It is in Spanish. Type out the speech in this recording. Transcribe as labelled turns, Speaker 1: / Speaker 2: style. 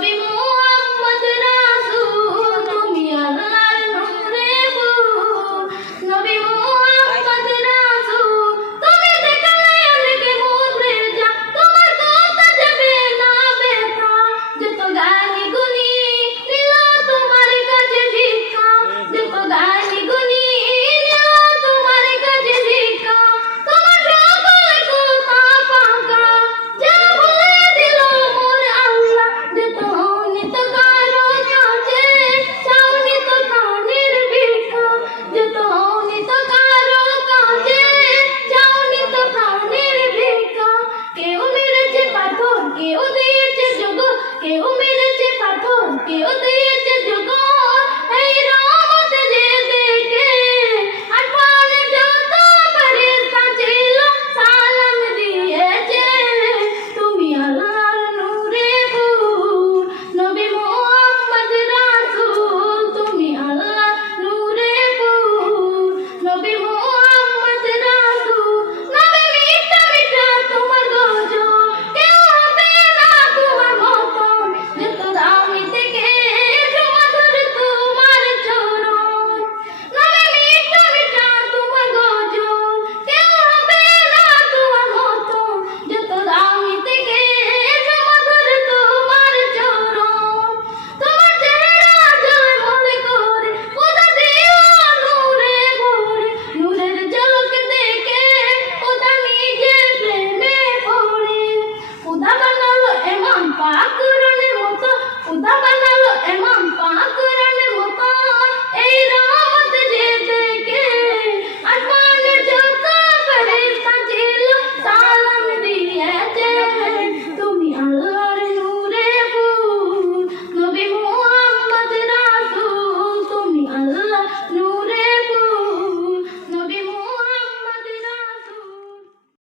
Speaker 1: vemos. Okay, okay. No,